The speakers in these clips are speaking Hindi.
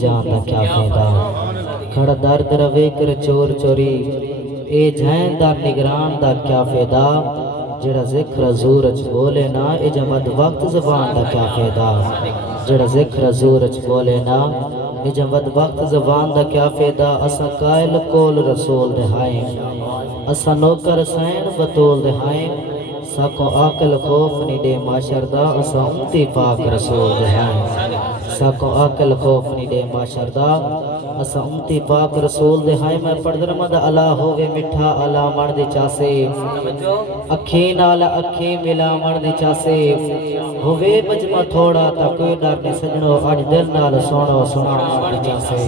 जान दा क्या फायदा खड़ा दर्द रवे कर चोर चोरी ए जैन दा निगरान दा क्या फायदा जेड़ा जिक्र हजूर च बोले ना ए जमद वक्त ज़बान दा क्या फायदा जेड़ा जिक्र हजूर च बोले ना ए जमद वक्त ज़बान दा क्या फायदा असा कायल कोल रसूल दहाए असा नौकर सैन बतूल दहाए साको आकल खौफ निडे माशर दा असा उमती पाक रसूल दहाए साको आकल खौफ निडे माशर दा असा उमती पाक रसूल दहाए मैं पढ़दर मद अला होवे मिठा अला मण दे चासे अखी नाल अखी मिला मण दे चासे होवे मजमा थोड़ा ता कोई डर नहीं सजणो अज दिल नाल सोनो सुना मण दे चासे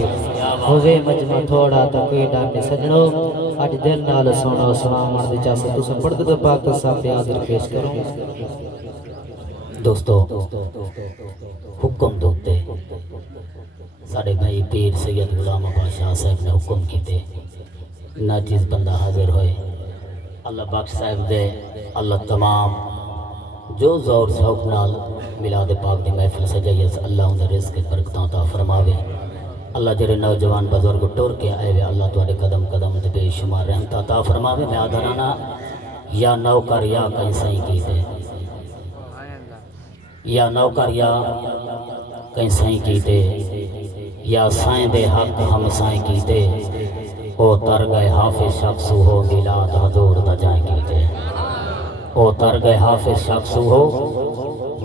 होवे मजमा थोड़ा ता कोई डर नहीं सजणो अज दिल नाल सोनो सुना मण दे चासे तुस पढ़दर पाक साहब हाजिर पेश करो दोस्तों हुक्म दोते साढ़े भाई पीर सैयद गुलाम बादशाह साहब ने हुक्म किए नाचिज बंदा हाजिर होए अल्लाह बख्श साहब दे अल्लाह तमाम जो जोर शौक नाल मिलाद पाक दी महफिल सजाई अल्लाह उनके रिज़्क़ बरकतां अता फरमावे अल्लाह जेरे नौजवान बुजुर्ग टुर के आए वे अल्लाह तुहाडे कदम कदम ते बेशुमार रहमत अता फरमावे मैं आदराना या नौकर या कहीं सही कीते या नौकर या कहीं साई कीते या साईं दे हक हम साईं कीते ओ तर गए हाफिज शख्स हो मिलाद हजूर दा जाए कीते ओ तर गए हाफिज शख्स हो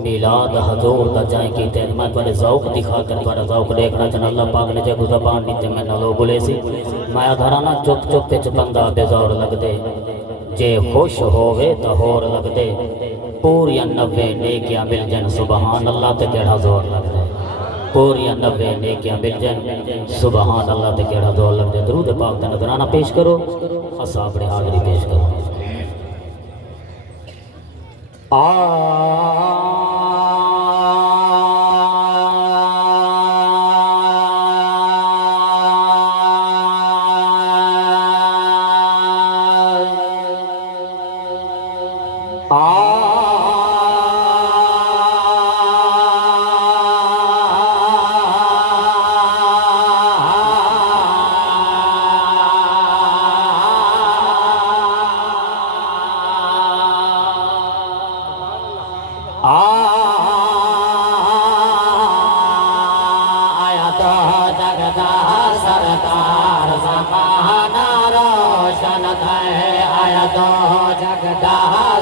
मिलाद हजूर दा जाए कीते मैं तुहाडे ज़ौक दी खातिर तुहाडा ज़ौक देखना चाहना अल्लाह पाक ने जब ज़बान नीचे मैं नलो बोले सी मैं धराना चुप चुप च बंदा बेजौर लगदे जे खुश होवे तो होर लगदे पूरिया 90 नेकियां मिल जन सुबहान अल्लाह ते केड़ा जोर लगदा पूरिया 90 नेकियां मिल जन सुबहान अल्लाह ते केड़ा जोर लगदा दरूद पाक दा नजराना पेश करो असा अपने हाज़री पेश करो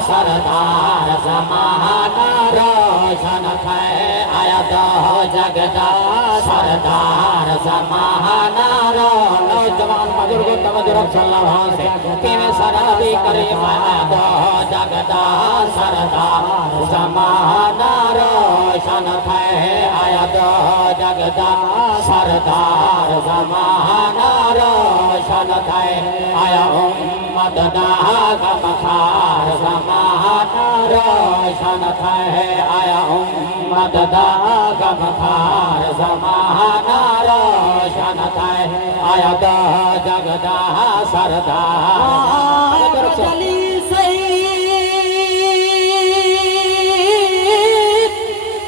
सरदार ज़माना रोशन है आया दो जगदा सरदार ज़माना रो नौजवान बुजुर्गों तवज्जो रखो अल्लाह से किवें सराबी करीम आया दो जगदा सरदार ज़माना रोशन है आया दो जगदा सरदार ज़माना रोशन है आया उम्मत गमखार ज़माना रोशन है आया उम्मत गमखार ज़माना रोशन है आया दो जगदा सरदार चली सही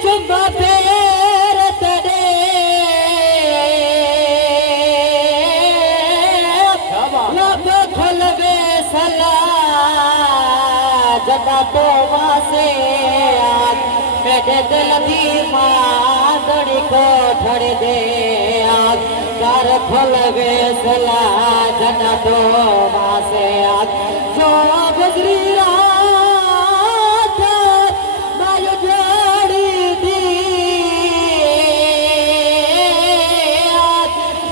चुप फेर तेरे लब खुल वे सला जदा तो वासे मेरे दिल दी मादड़ी को ठड़ दे कर खुल वे सला जदा तो वासे जो गुजरी रात मायो जोड़ी दी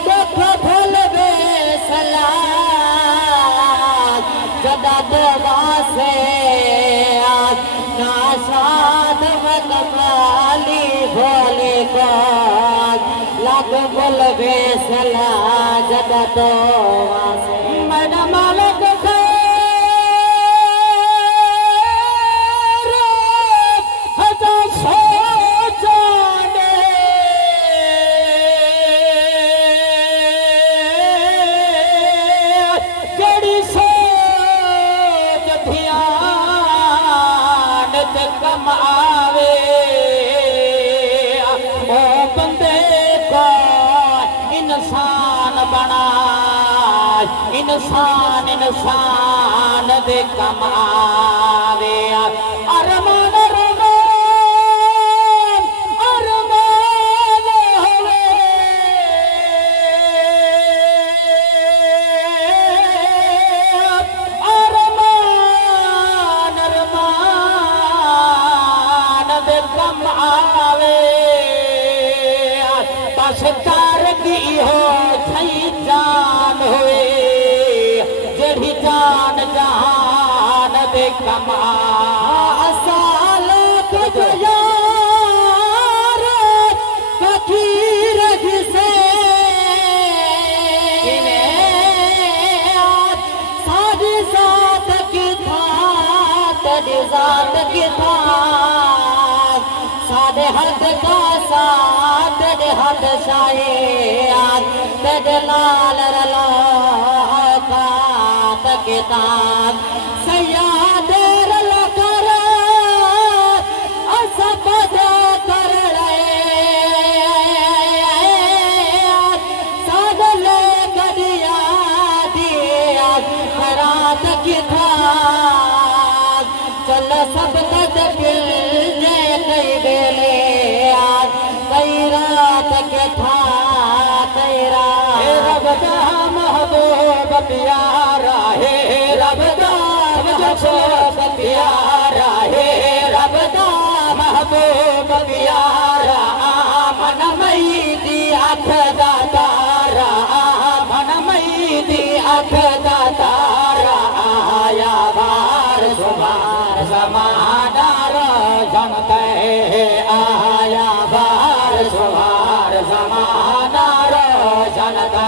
दुख खुल वे सला जदा तो वासे नाशाद मलमाली भोले को लग बोल बेसला जदा तो मैडम मालक कमावे ओ बंदे को इंसान इंसान दे कमावे अरमान अरमान अरमान होवे अरमान अरमान दे कमावे बस तारगी हो थई जान होए जेड़ी जान जहान दे कमा साल यार फकीर जिसे सारी जात की था तेरी जात की था साढ़े हद का साथ तेरे हद शाये तेरे लाल रलो किताब सयाद रलो कर सब कर सादले कदिया दिया रात किताब चल सब तक मिल जे कई बेले कई रात के था तेरा रब दा महबूब प्यारा है रब दा महबूब प्यारा है रब दा महबूब प्यारा मन मई दी अख दा तारा मन मई दी अख दा तारा आया बार सुमार समादार जनते आया बार सुमार समादार जनते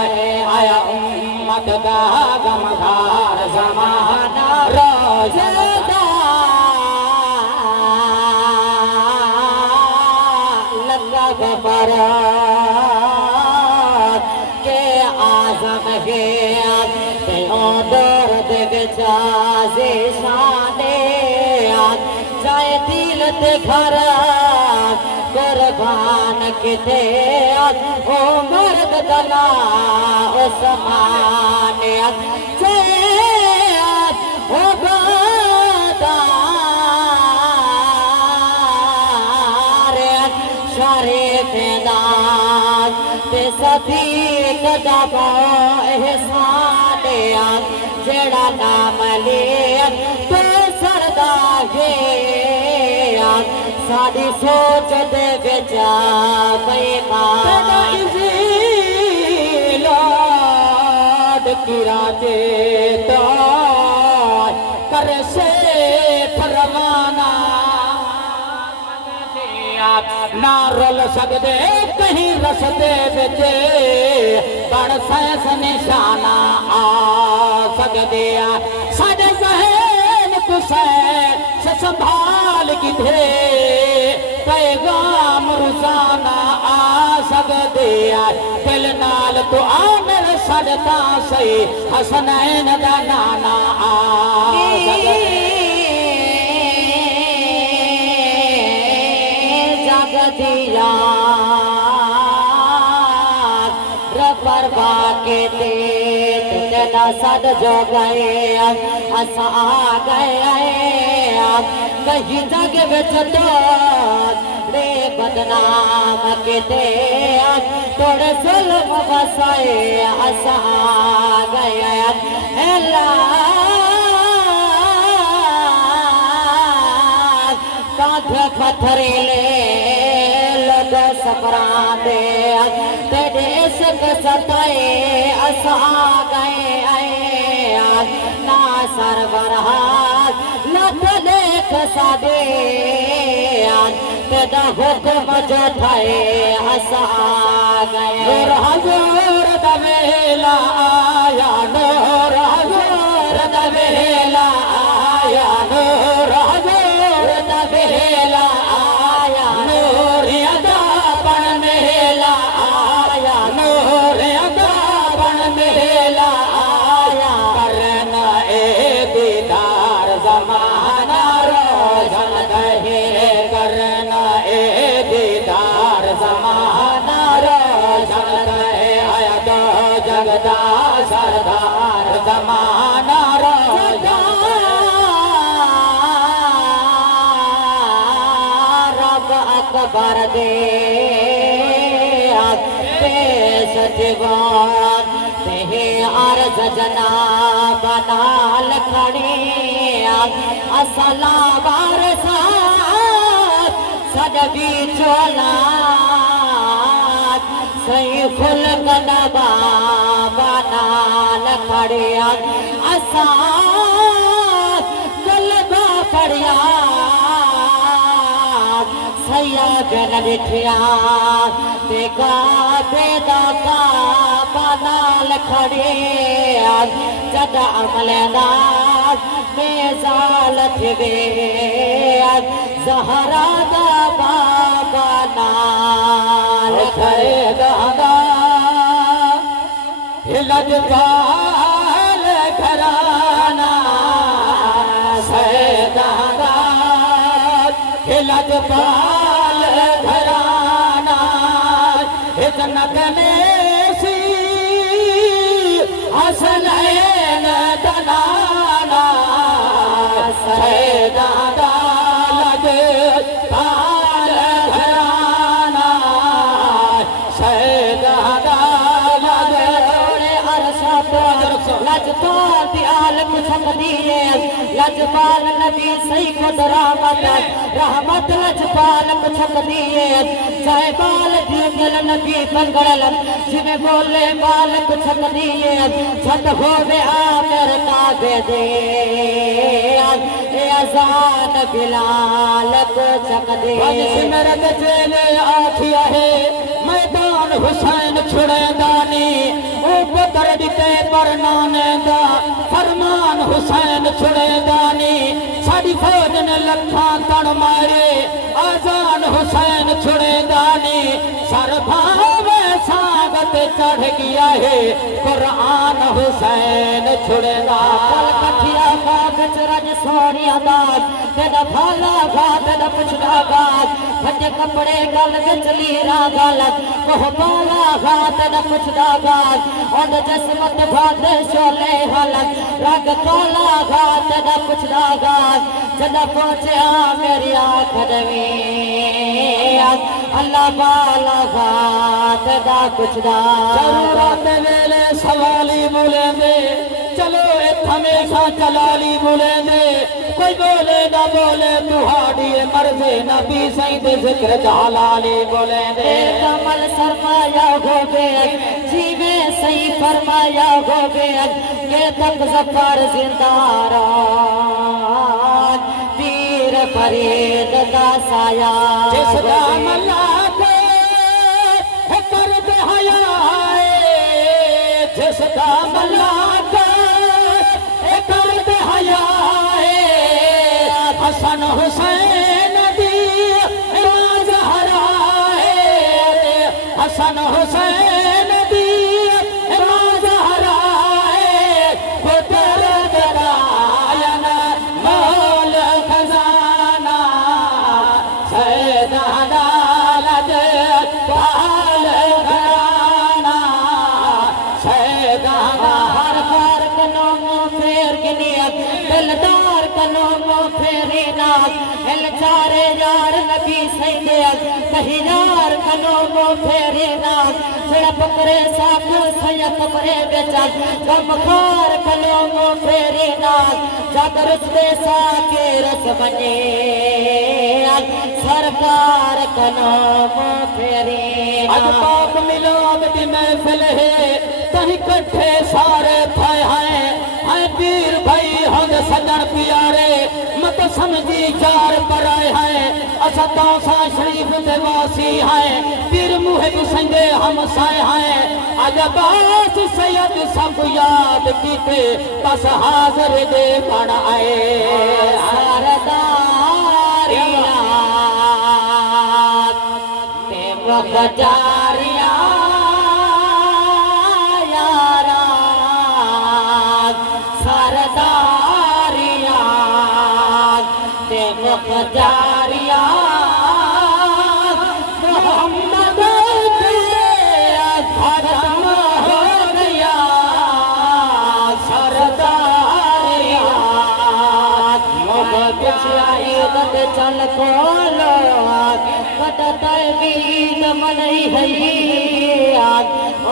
आया उम्मत का गमखार समाना रोजदा लगा पर के आजम के दौर देख जाजे शाने जाए दिल ते घर कुर्बान किते ओ मर्द दला ओ समाने ओ बादार शरीफ दाद ते सदी कदबो एहसान जेड़ा नाम ले तो सरदा गे साड़ी सोच दे बेचा लाड किराते तो कर से फरमाना ना रोल सकते कहीं रसते बेचे बड़ सैस निशाना आ सकते साढ़े सहन कुसैन से संभाल की थे पैगाम रुसाना आ सकते दिल नाल तो आमर सड़ता सही हसनैन दा नाना आ सकते जगदिया रबर बाके ते तेरा सद जो गए असा गए कहीं जग बिच तो रे बदनाम किते थोड़े जुल्म बसाए असा गए कांध पत्थरीले लोग सपरा दे तेरे इश्क सताए असा गए ना सरबराज लत देख सादे तेरा हुक्म जो थे असा गए नूर हजूर दवेला आया नूर हजूर दवेला आया नूर हजूर दवेला आया नूर अदा बन मेला आया नूर अदा बन मेला आया करना ए दीदार जमाना रोशन दहे करना ए दीदार जमाना रोशन दहे आया दो लगदा सरदार जमाना रोजा रब अकबर दे पेश दीवान ते अर्ज जनाब नाल खड़े असला वारसा सदबी चोला सही फुल कदबा बनाल खड़े असा कलबा पड़िया सैया बिन डिठिया बेगा बेदा का बनाल खड़े जद अमलना बेजाल थे ज़हरा दा बाबा नाल खड़े दादा लजपाल घराना सैदादा लजपाल घराना इतना गनेसी हसनैन दलाना सैदादा लजपाल घराना सैदादा लजपाल दी आलम सकदिए लजपाल नबी सही खुद रहमत रहमत लजपाल सकदिए चाहे बाल दी दिल नबी पंगड़ल जिਵੇਂ बोले मालिक सकदिए छत होवे आमिर काबे दे ए अजान बिलाल को सकदे सिमरत चले आखिया है मैदान हुसैन छुड़ेंदानी ओ पुत्र दिते पर नाने दा फरमान हुसैन छुड़ेंदानी साडी फौज ने लखा तन मारे आजान हुसैन छुड़ेंदानी सर भावे सागत चढ़ गया है कुरान हुसैन छुड़ेंदा पल कठिया कागज रज सोनिया दास तेरा भाला घाट दा पुछड़ा गात फटे कपड़े गल विच लीरा गलत कोह बाला घाट दा पुछड़ा गात और जसमत भात शोले हलत रग काला घाट दा पुछड़ा गात जदा पहुंचा मेरी आखर में अल्लाह बाला घाट दा पुछड़ा जरूरत वेले सवाली बोलेंदे चलो हमेशा चलाली बोलेंदे कोई बोले ना बोले तुहाड़ी मर्ज़े नबी सही दे जिक्र जलाली बोलेंदे कमल सरमाया हो गए जीवे सही फरमाया हो गए ये तक जफर जिंदारा वीर फरीद दा साया जिसदा मलाक कर दे हया जिसदा मलाक कर दे हया हसन हुसैन दी ज़हरा हसन हुसैन दी ज़हरा पुत्र दरायन मौल खजाना सैदाना लजपाल घराना सैदाना हर हर कनो फेर गिनिया दिलदार कनो फेरी नाथ हिल चारे यार नबी सैदे कही यार कनो फेरी नाथ जड़ा पकड़े साथ सैयद कमरे बेचा गमखार कनो फेरी नाथ जग रुसदे साके रस बने सरकार कनो फेरी आज पाक मिलाद दी महफिल है कहीं कट्ठे सारे थाए हैं पीर भाई हम सजन प्यारे मत समझी चार पर आए हैं असा तौसा शरीफ देवासी हैं पीर मुहिब संगे हम साए हैं अजबास सैयद सब याद कीते बस हाजिर दे बन आए सरदारिया ते वफादारिया जारिया मोहम्मद खत्म हो गया कोलो कटता गीत मनई है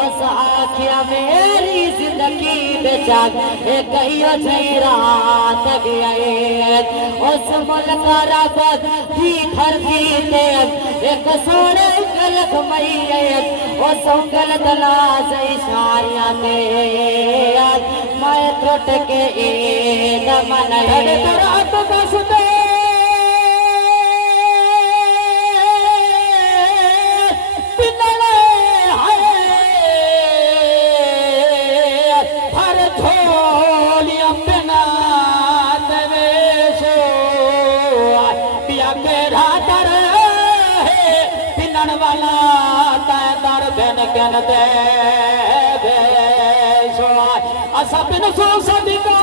उस आखिया मेरी जिंदगी बेचाग एक कहियो जई रात गए उस मुल्क रब की धरती ते एक सोने गलत मई उस गलत लाज इशारियां ते मैं त्रुट के दमन रात बसते वाला दर बिन कन दे असा बिन सो सदिका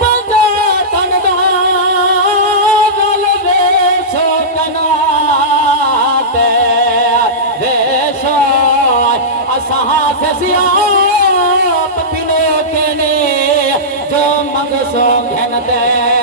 बंदा तनदा गल वेसो कना ते वेसो असा फसिया पिलो के ने जो मंगसो घन दे